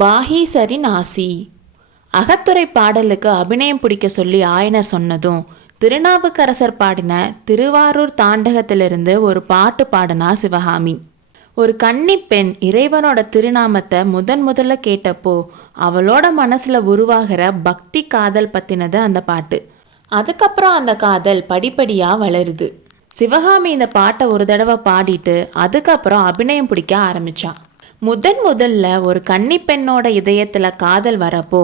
வாகீசரின் ஆசி. அகத்துறை பாடலுக்கு அபிநயம் பிடிக்க சொல்லி ஆயனர் சொன்னதும் திருநாவுக்கரசர் பாடின திருவாரூர் தாண்டகத்திலிருந்து ஒரு பாட்டு பாடினா சிவகாமி. ஒரு கன்னி பெண் இறைவனோட திருநாமத்தை முதல்ல கேட்டப்போ அவளோட மனசுல உருவாகிற பக்தி காதல் பத்தினது அந்த பாட்டு. அதுக்கப்புறம் அந்த காதல் படிப்படியா வளருது. சிவகாமி இந்த பாட்டை ஒரு தடவை பாடிட்டு அதுக்கப்புறம் அபிநயம் பிடிக்க ஆரம்பிச்சா. முதல்ல ஒரு கன்னி பெண்ணோட இதயத்துல காதல் வரப்போ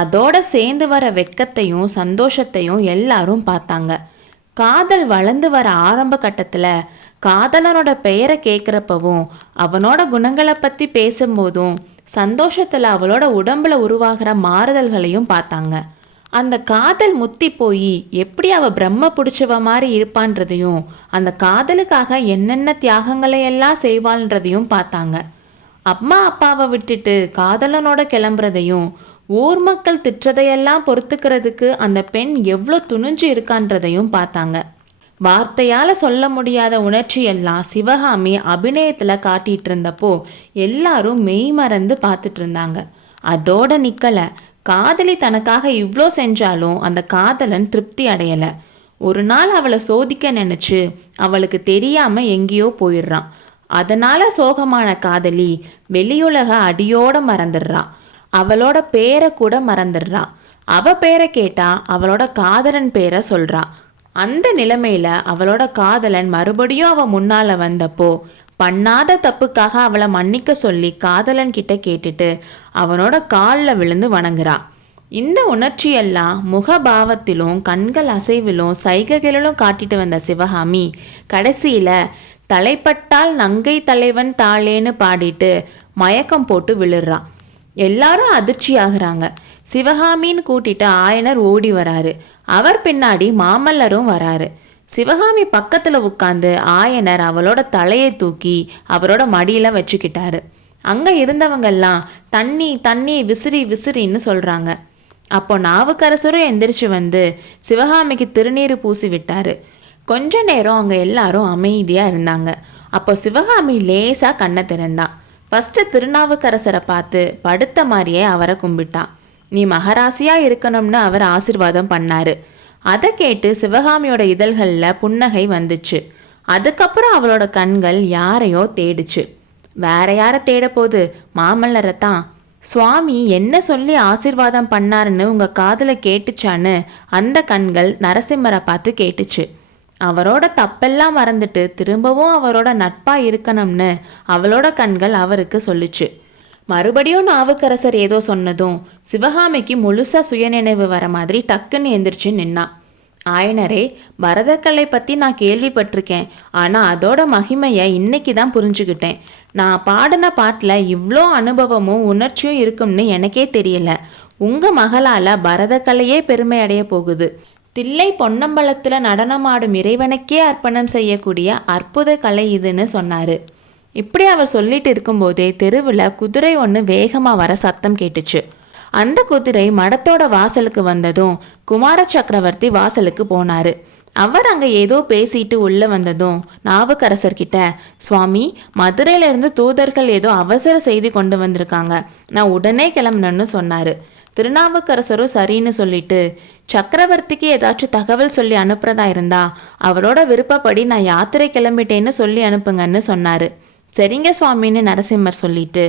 அதோட சேர்ந்து வர வெக்கத்தையும் சந்தோஷத்தையும் எல்லாரும் பார்த்தாங்க. காதல் வளர்ந்து வர ஆரம்ப கட்டத்துல காதலனோட பெயரை கேட்குறப்பவும் அவனோட குணங்களை பத்தி பேசும்போதும் சந்தோஷத்துல அவளோட உடம்புல உருவாகிற மாறுதல்களையும் பார்த்தாங்க. அந்த காதல் முத்தி போய் எப்படி அவ பிரம்ம பிடிச்சவ மாதிரி இருப்பான்றதையும் அந்த காதலுக்காக என்னென்ன தியாகங்களை எல்லாம் செய்வாள்ன்றதையும் பார்த்தாங்க. அம்மா அப்பாவை விட்டுட்டு காதலனோட கிளம்புறதையும் ஊர் மக்கள் திட்டுறதையெல்லாம் பொறுத்துக்கிறதுக்கு அந்த பெண் எவ்வளோ துணிஞ்சு இருக்கான்றதையும் பார்த்தாங்க. வார்த்தையால் சொல்ல முடியாத உணர்ச்சியெல்லாம் சிவகாமி அபிநயத்தில் காட்டிகிட்டு இருந்தப்போ எல்லாரும் மெய் மறந்து பார்த்துட்டு இருந்தாங்க. அதோட நிற்கலை. காதலி தனக்காக இவ்வளோ செஞ்சாலும் அந்த காதலன் திருப்தி அடையலை. ஒரு நாள் அவளை சோதிக்க நினச்சி அவளுக்கு தெரியாமல் எங்கேயோ போயிடுறான். அதனால சோகமான காதலி வெளியுலக அடியோட மறந்துடுறா. அவளோட பேரை கூட மறந்துடுறா. அவ பேரை கேட்டா அவளோட காதலன் பேரை சொல்றா. அந்த நிலைமையில அவளோட காதலன் மறுபடியும் அவ முன்னால வந்தப்போ பண்ணாத தப்புக்காக அவளை மன்னிக்க சொல்லி காதலன் கிட்ட கேட்டுட்டு அவனோட காலில் விழுந்து வணங்குறா. இந்த உணர்ச்சியெல்லாம் முகபாவத்திலும் கண்கள் அசைவிலும் சைகைகளிலும் காட்டிட்டு வந்த சிவகாமி கடைசியில தலைப்பட்டால் நங்கை தலைவன் தாளேன்னு பாடிட்டு மயக்கம் போட்டு விழுறான். எல்லாரும் அதிர்ச்சி ஆகுறாங்க. சிவகாமின்னு கூட்டிட்டு ஆயனர் ஓடி வராரு. அவர் பின்னாடி மாமல்லரும் வராரு. சிவகாமி பக்கத்துல உட்காந்து ஆயனர் அவளோட தலையை தூக்கி அவரோட மடியில வச்சுக்கிட்டாரு. அங்க இருந்தவங்கெல்லாம் தண்ணி தண்ணி விசிறி விசிறின்னு சொல்றாங்க. அப்போ நாவுக்கரசரும் எந்திரிச்சு வந்து சிவகாமிக்கு திருநீர் பூசி விட்டாரு. கொஞ்ச நேரம் அங்கே எல்லாரும் அமைதியாக இருந்தாங்க. அப்போ சிவகாமி லேசாக கண்ணை திறந்தான். ஃபஸ்ட்டு திருநாவுக்கரசரை பார்த்து படுத்த மாதிரியே அவரை கும்பிட்டான். நீ மகராசியாக இருக்கணும்னு அவர் ஆசீர்வாதம் பண்ணாரு. அதை கேட்டு சிவகாமியோட இதழ்களில் புன்னகை வந்துச்சு. அதுக்கப்புறம் அவளோட கண்கள் யாரையோ தேடிச்சு. வேற யாரை தேட போது? மாமல்லரை தான். சுவாமி என்ன சொல்லி ஆசீர்வாதம் பண்ணாருன்னு உங்கள் காதில் கேட்டுச்சான்னு அந்த கண்கள் நரசிம்மரை பார்த்து கேட்டுச்சு. அவரோட தப்பெல்லாம் மறந்துட்டு திரும்பவும் அவரோட நட்பா இருக்கணும்னு அவளோட கண்கள் அவருக்கு சொல்லிச்சு. மறுபடியும் நாவுக்கரசர் ஏதோ சொன்னதும் சிவகாமிக்கு முழுசா சுயநினைவு வர மாதிரி டக்குன்னு எந்திரிச்சு நின்னா. ஆயனரே, பரதக்கலை பற்றி நான் கேள்விப்பட்டிருக்கேன். ஆனால் அதோட மகிமையை இன்னைக்கு தான் புரிஞ்சுக்கிட்டேன். நான் பாடின பாட்டில் இவ்வளோ அனுபவமும் உணர்ச்சியும் இருக்கும்னு எனக்கே தெரியல. உங்கள் மகளால் பரதக்கலையே பெருமை அடைய போகுது. தில்லை பொன்னம்பலத்தில் நடனமாடும் இறைவனுக்கே அர்ப்பணம் செய்யக்கூடிய அற்புத கலை இதுன்னு சொன்னார். இப்படி அவர் சொல்லிட்டு இருக்கும்போதே தெருவில் குதிரை ஒன்று வேகமாக வர சத்தம் கேட்டுச்சு. அந்த குதிரை மடத்தோட வாசலுக்கு வந்ததும் குமார சக்கரவர்த்தி வாசலுக்கு போனார். அவர் அங்கே ஏதோ பேசிட்டு உள்ளே வந்ததும் நாவுக்கரசர்கிட்ட, சுவாமி, மதுரையிலேருந்து தூதர்கள் ஏதோ அவசர செய்தி கொண்டு வந்திருக்காங்க, நான் உடனே கிளம்பணுன்னு சொன்னார். திருநாவுக்கரசரும் சரின்னு சொல்லிட்டு, சக்கரவர்த்திக்கு ஏதாச்சும் தகவல் சொல்லி அனுப்புறதா இருந்தா அவரோட விருப்பப்படி நான் யாத்திரை கிளம்பிட்டேன்னு சொல்லி அனுப்புங்கன்னு சொன்னார். சரிங்க சுவாமின்னு நரசிம்மர் சொல்லிட்டு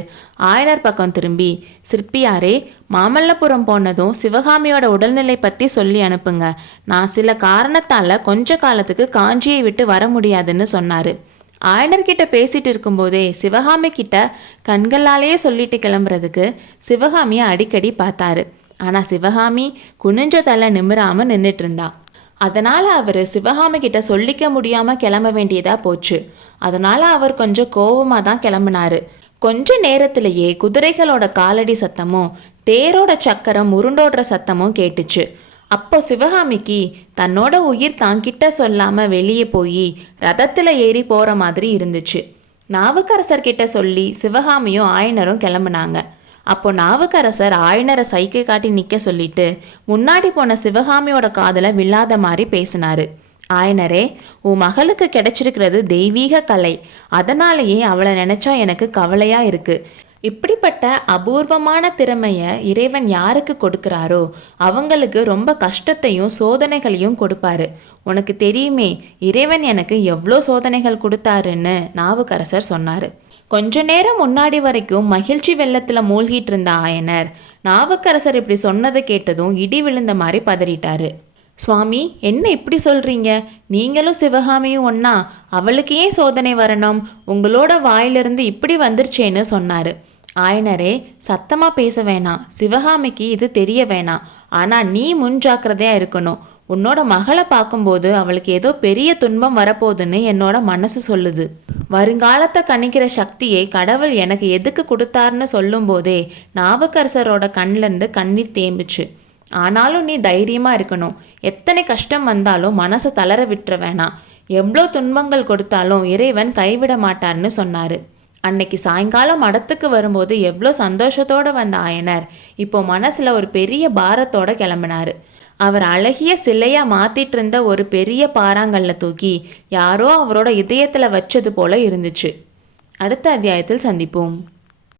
ஆயனர் பக்கம் திரும்பி, சிற்பியாரே, மாமல்லபுரம் போனதும் சிவகாமியோட உடல்நிலை பற்றி சொல்லி அனுப்புங்க. நான் சில காரணத்தால் கொஞ்ச காலத்துக்கு காஞ்சியை விட்டு வர முடியாதுன்னு சொன்னார். ஆயனர்கிட்ட பேசிட்டு இருக்கும்போதே சிவகாமி கிட்ட கண்களாலேயே சொல்லிட்டு கிளம்புறதுக்கு சிவகாமியை அடிக்கடி பார்த்தாரு. ஆனால் சிவகாமி குனிஞ்ச தலை நிமிராமல் நின்றுட்டு இருந்தா. அதனால் அவர் சிவகாமி கிட்ட சொல்லிக்க முடியாமல் கிளம்ப வேண்டியதாக போச்சு. அதனால் அவர் கொஞ்சம் கோபமாக தான் கிளம்புனாரு. கொஞ்ச நேரத்திலேயே குதிரைகளோட காலடி சத்தமும் தேரோட சக்கரம் உருண்டோடுற சத்தமும் கேட்டுச்சு. அப்போ சிவகாமிக்கு தன்னோட உயிர் தாங்கிட்ட சொல்லாமல் வெளியே போய் ரதத்தில் ஏறி போகிற மாதிரி இருந்துச்சு. நாவுக்கரசர்கிட்ட சொல்லி சிவகாமியும் ஆயனரும் கிளம்புனாங்க. அப்போ நாவுக்கரசர் ஆயனரை சைக்கை காட்டி நிற்க சொல்லிட்டு முன்னாடி போன சிவகாமியோட காதலை வில்லாத மாதிரி பேசினாரு. ஆயனரே, உன் மகளுக்கு கிடைச்சிருக்கிறது தெய்வீக கலை. அதனாலேயே அவளை நினைச்சா எனக்கு கவலையா இருக்கு. இப்படிப்பட்ட அபூர்வமான திறமைய இறைவன் யாருக்கு கொடுக்கிறாரோ அவங்களுக்கு ரொம்ப கஷ்டத்தையும் சோதனைகளையும் கொடுப்பாரு. உனக்கு தெரியுமே, இறைவன் எனக்கு எவ்வளோ சோதனைகள் கொடுத்தாருன்னு நாவுக்கரசர் சொன்னாரு. கொஞ்ச நேரம் முன்னாடி வரைக்கும் மகிழ்ச்சி வெள்ளத்துல மூழ்கிட்டு இருந்த ஆயனர் நாவுக்கரசர் இப்படி சொன்னதை கேட்டதும் இடி விழுந்த மாதிரி பதறிட்டாரு. சுவாமி, என்ன இப்படி சொல்றீங்க? நீங்களும் சிவகாமியும் ஒன்னா? அவளுக்கு ஏன் சோதனை வரணும்? உங்களோட வாயிலிருந்து இப்படி வந்துருச்சேன்னு சொன்னாரு. ஆயனரே, சத்தமா பேச வேணாம். சிவகாமிக்கு இது தெரிய வேணாம். ஆனா நீ முன்ஜாக்கிரதையா இருக்கணும். உன்னோட மகளை பார்க்கும்போது அவளுக்கு ஏதோ பெரிய துன்பம் வரப்போகுதுன்னு என்னோட மனசு சொல்லுது. வருங்காலத்தை கணிக்கிற சக்தியை கடவுள் எனக்கு எதுக்கு கொடுத்தாருன்னு சொல்லும் போதே நாவுக்கரசரோட கண்ணிலேருந்து கண்ணீர் தேம்பிச்சு. ஆனாலும் நீ தைரியமா இருக்கணும். எத்தனை கஷ்டம் வந்தாலும் மனசை தளர விட்டுற வேணாம். எவ்வளோ துன்பங்கள் கொடுத்தாலும் இறைவன் கைவிட மாட்டார்னு சொன்னாரு. அன்னைக்கு சாயங்காலம் மடத்துக்கு வரும்போது எவ்வளோ சந்தோஷத்தோடு வந்த ஆயனர் இப்போ மனசுல ஒரு பெரிய பாரத்தோட கிளம்பினாரு. அவர் அழகிய சிலையா மாத்திட்டு இருந்த ஒரு பெரிய பாறாங்கல்ல தூக்கி யாரோ அவரோட இதயத்துல வச்சது போல இருந்துச்சு. அடுத்த அத்தியாயத்தில் சந்திப்போம்.